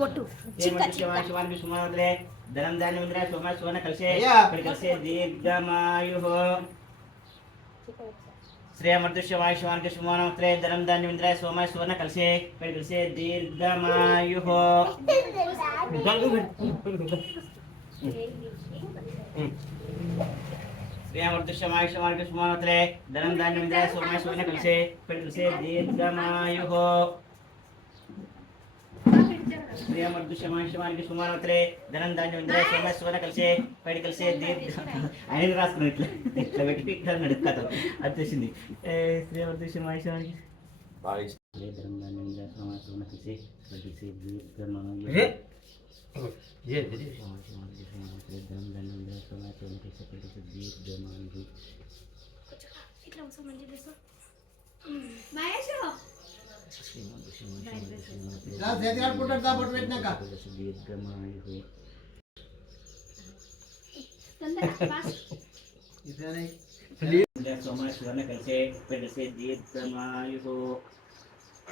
ಒಟ್ಟು ಚಿಕ್ಕ ಚಿಕ್ಕ ಶಿವಾನಿ ಸುಮಾರದ್ರೆ ಧನಂದಾನಿ ಅಂದ್ರೆ ಸೋಮ ಸೋನ ಕಲಸೆ ಕಲಸೆ ದೀರ್ಘಮಾಯು ಶ್ರೇಯ ಮೃದುಷ್ಯವಾಯ ಶಿವಾನಿಗೆ ಸುಮಾನ ಅಂದ್ರೆ ಧನಂದಾನಿ ಅಂದ್ರೆ ಸೋಮ ಸೋನ ಕಲಸೆ ಕಲಸೆ ದೀರ್ಘಮಾಯು ಶ್ರೇಯ ಮೃದುಷ್ಯವಾಯ ಶಿವಾನಿಗೆ ಸುಮಾನ ಅಂದ್ರೆ ಧನಂದಾನಿ ಅಂದ್ರೆ ಸೋಮ ಸೋನ ಕಲಸೆ ಕಲಸೆ ದೀರ್ಘಮಾಯು ఇక్కడ కలిసే దీర్ఘమాయు శ్రీయమర్దుష్యమాంశమానికి సుమానవతరే ధనం ధాన్యం ఇంద్ర సోమేశ్వర కలిసే పైడి కలిసే దీర్ఘ ఆయన రాసుకున్నాడు ఇట్లా ఇట్లా పెట్టి ఇట్లా నడుపుతాడు అది తెలిసింది శ్రీయమర్దుష్యమాంశమానికి బాగా ఇష్టం ధనం ధాన్యం ఇంద్ర సోమేశ్వర కలిసి కలిసి सोमा शिवर्ण कैसे दीर्घमायु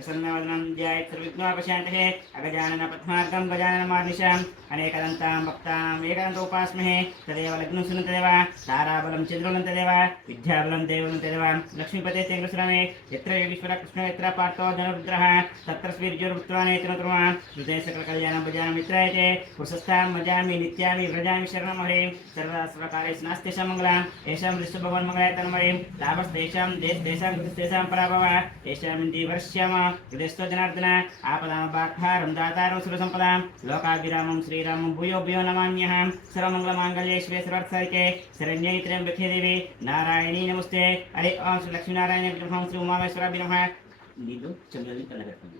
प्रसन्नवदनं ध्यायेत् अगजाननपद्मार्गं गजाननमार्निशाम् अनेकदन्तां वक्ताम् एकदन्त तदेव लग्नं सुनन्तदेव ताराबलं चन्द्रवन्तदेव विद्याबलं लक्ष्मीपते ते यत्र योगीश्वर कृष्ण यत्र पार्थो धनुरुद्रः तत्र हृदय सकलकल्याणं भजानं मित्रायते पुरुषस्थां भजामि नित्यामि व्रजामि शरणं हरिं सर्वदा सर्वकारेषु नास्ति शमङ्गलाम् येषां दृष्टभगवन्मङ्गलाय तन्मयीं लाभस्तेषां पराभवः वर्ष्यमा యోగీశ్వర జనార్దన ఆపదామ దాతారం సుర సంపదాం లోకాభిరామం శ్రీరామం భూయో భూయో నమాన్య సర్వమంగళమాంగళ్యే శివే శరణ్యై త్ర్యంబకే దేవి నారాయణీ నమస్తే హరి ఓం శ్రీ లక్ష్మీనారాయణ విగ్రహం శ్రీ ఉమామేశ్వరాభి నమః నీళ్ళు చంద్రుని కళ్ళగట్టండి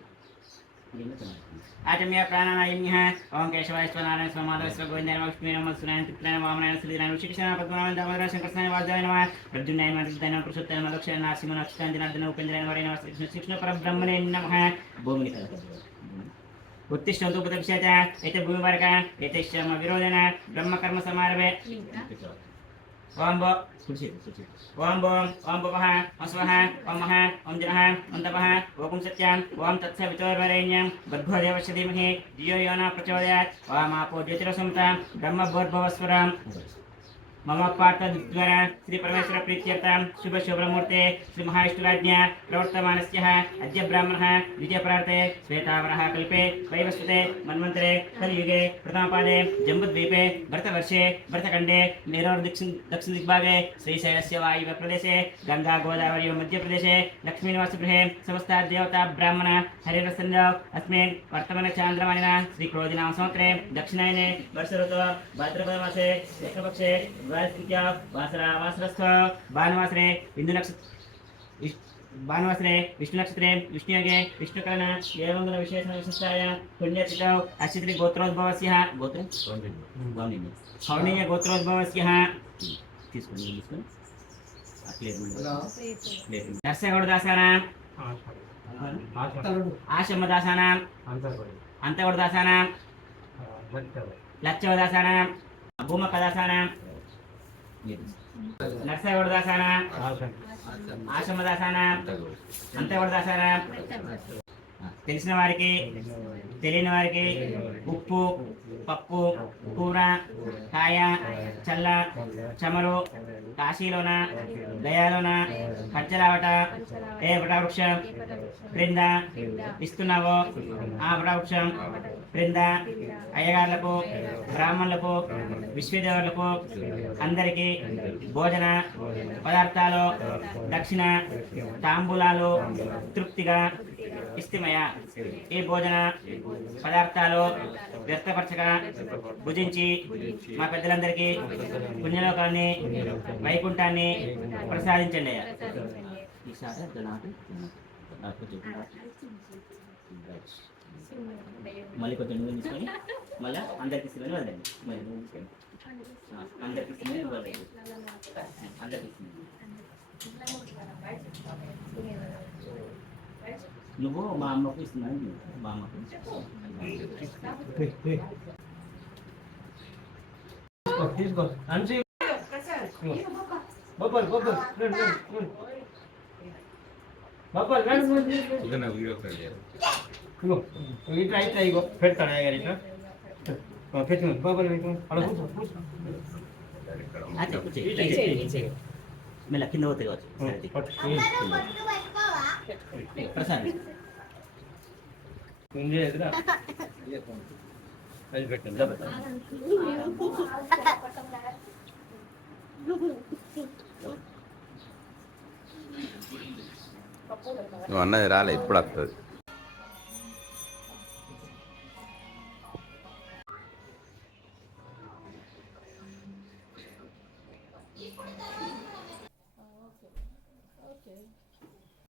ఆచమ్య ప్రాణానాయమ్య ఓం కేశవాయ స్వనారాయణ స్వ గోవిందాయ లక్ష్మీ నమ సునాయన త్రిపురాయ వామనాయన శ్రీరాయ శ్రీకృష్ణ పద్మనాభ దామోదర శంకరస్నాయ వాసుదేవాయ నమః ప్రద్యుమ్నాయ మరుద్దాయ పురుషోత్తమ మదక్షయ నారసింహ నక్షత్రాంజన జనార్దన ఉపేంద్రాయ వరే నమః శ్రీకృష్ణ శిక్షణ పరబ్రహ్మణే నమ భూమిని కలగట్టండి ఉత్తిష్టంతు ఉపదక్షేత ఏత భూమివర్గ ఏతైశ్చమ విరోధన బ్రహ్మకర్మ సమారభే ఓం భో ఓం భోం ఓం భువః ఓం స్వః ఓం జనః ఓం తపః ఓం సత్యాం ఓం తత్స వితోర్వరేణ్యం దేవస్య ధీమహి ధియో యో ప్రచోదయాత్ ఓం ఆపో జ్యోతిరసంత బ్రహ్మ मम पार्थद्वारा श्रीपरमेश्वर प्रीत्यर्थं शुभशुभ्रमूर्ते श्रीमहाविष्णुराज्ञा प्रवर्तमानस्यः अद्य ब्राह्मणः द्वितीयपरार्थे श्वेतावरः कल्पे वैवस्वते मन्वन्तरे कलियुगे प्रथमपादे जम्बुद्वीपे भरतवर्षे भरतखण्डे मेरोर्दक्षिण दक्षिणदिग्भागे श्रीशैलस्य वायुव्यप्रदेशे गङ्गागोदावर्यो मध्यप्रदेशे लक्ष्मीनिवासगृहे समस्तादेवता ब्राह्मण हरिरसन्दौ अस्मिन् वर्तमानचान्द्रमानिना श्रीक्रोधिनामसंवत्सरे दक्षिणायने वर्षऋतौ भाद्रपदमासे कृष्णपक्षे వాసిక్యా వాసర వాసరస్థ భానువాసరే ఇందు నక్షత్ర భానువాసరే విష్ణు నక్షత్రే విష్ణుయోగే విష్ణుకరణ ఏవంగుల విశేషణ విశిష్టాయ పుణ్యతిథౌ అశ్చిత్రి గోత్రోద్భవస్య గోత్రం కౌణీయ గోత్రోద్భవస్య తీసుకోండి తీసుకోండి దర్శకుడుదాసానాం ఆశ్రమదాసానాం అంతకుడుదాసానాం లక్షవదాసానాం భూమకదాసానాం నర్సగౌడదాసానాం ఆశమ్మదాసానాం అంతగౌడదాసానాం తెలిసిన వారికి తెలియని వారికి ఉప్పు పప్పు కూర కాయ చల్ల చమరు కాశీలోన దయాలోన పచ్చలావట ఏ వృక్షం క్రింద ఇస్తున్నావో ఆ వృక్షం క్రింద అయ్యగారులకు బ్రాహ్మణులకు విశ్వదేవులకు అందరికీ భోజన పదార్థాలు దక్షిణ తాంబూలాలు తృప్తిగా ఇస్తిమయ ఈ భోజన పదార్థాలు వ్యర్థపరచక భుజించి మా పెద్దలందరికీ పుణ్యలోకాన్ని వైకుంఠాన్ని ప్రసాదించండి మళ్ళీ కొంచెం నూనె తీసుకొని మళ్ళీ అందరికి ఇస్తున్నాను వద్దండి మళ్ళీ నూనె తీసుకొని. అందరికి ఇస్తుంది అందరికి ఇస్తుంది నువ్వు మా అమ్మకు ఇస్తున్నాను మా అమ్మకు తీసుకో అంచి బొబ్బల్ బొబ్బల్ రండి రండి రండి బొబ్బల్ రండి రండి రండి. ఇగో ఇట్లా ఇట్లా ఇగో పెడతాడు అయ్యగారు ఇట్లా పెట్టు బొబ్బల్ పెట్టు అలా కూర్చో కూర్చో అచ్చా, కూర్చో. మెల్ల కింద పోతే కావచ్చు పట్టు. ప్రసాద్ ఉంది ఎదురా అది పెట్టండి డబ్బా. నువ్వు అన్నది రాలే ఇప్పుడు వస్తుంది